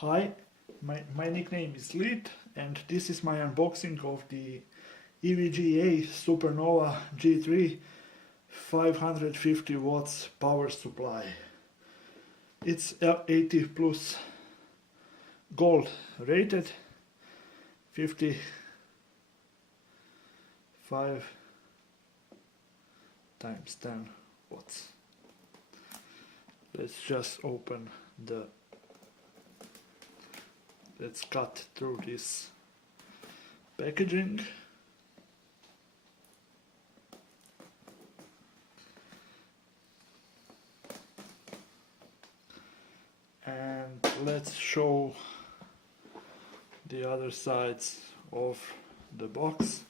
Hi, my nickname is Lit, and this is my unboxing of the EVGA SuperNova G3 550 watts power supply. It's 80 plus gold rated, 55 times 10 watts. Let's just open the Let's cut through this packaging. And let's show the other sides of the box.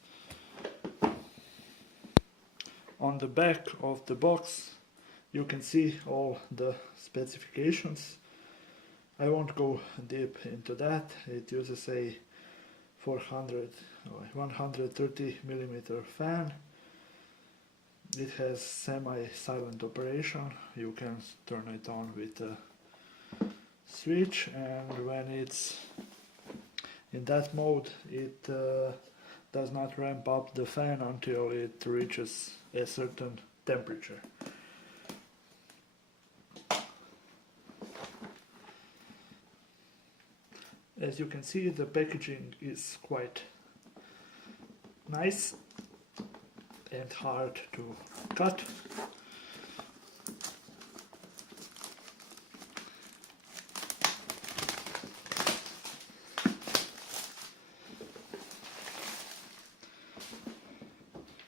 On the back of the box you can see all the specifications. I won't go deep into that. It uses a 130 millimeter fan. It has semi-silent operation. You can turn it on with a switch, and when it's in that mode it does not ramp up the fan until it reaches a certain temperature. As you can see, the packaging is quite nice and hard to cut.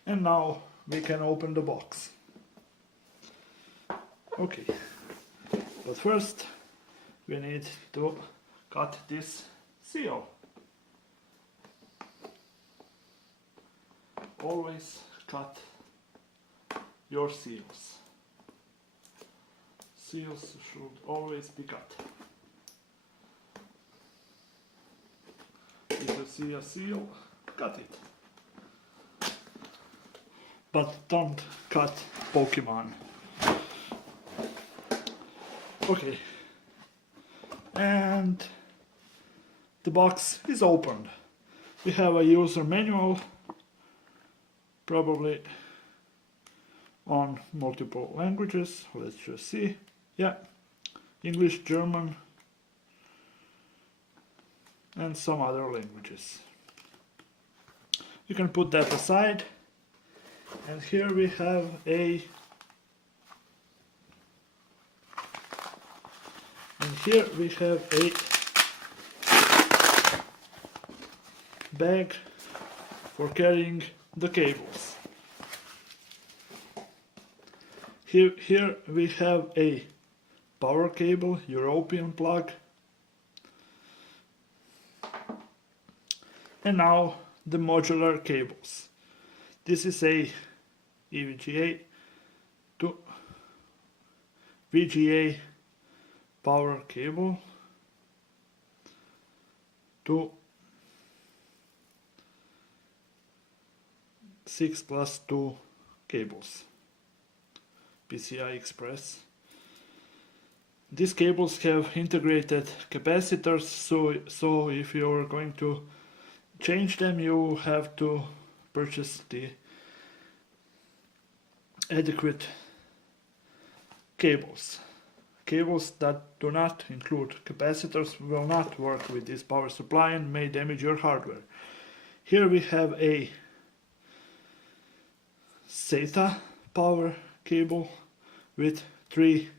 And now we can open the box. Okay, but first we need to cut this seal. Always cut your seals. Seals should always be cut. If you see a seal, cut it. But don't cut Pokemon. Okay. And the box is opened. We have a user manual, probably on multiple languages. Let's just see. Yeah, English, German, and some other languages. You can put that aside. And here we have a bag for carrying the cables. Here we have a power cable, European plug. And now the modular cables. This is a EVGA to VGA power cable to 6+2 cables, PCI Express. These cables have integrated capacitors, so if you're going to change them, you have to purchase the adequate cables. Cables that do not include capacitors will not work with this power supply and may damage your hardware. Here we have a SATA power cable with 3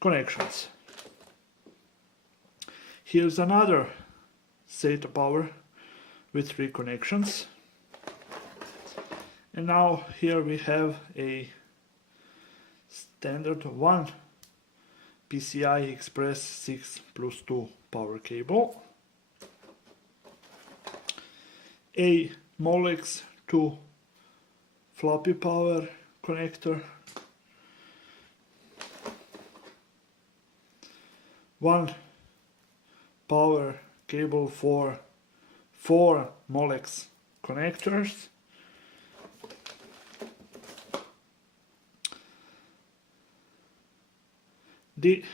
connections. Here's another SATA power with 3 connections. And now here we have a standard 1 PCI Express 6+2 power cable, a Molex 2 floppy power connector, one power cable for 4 Molex connectors, the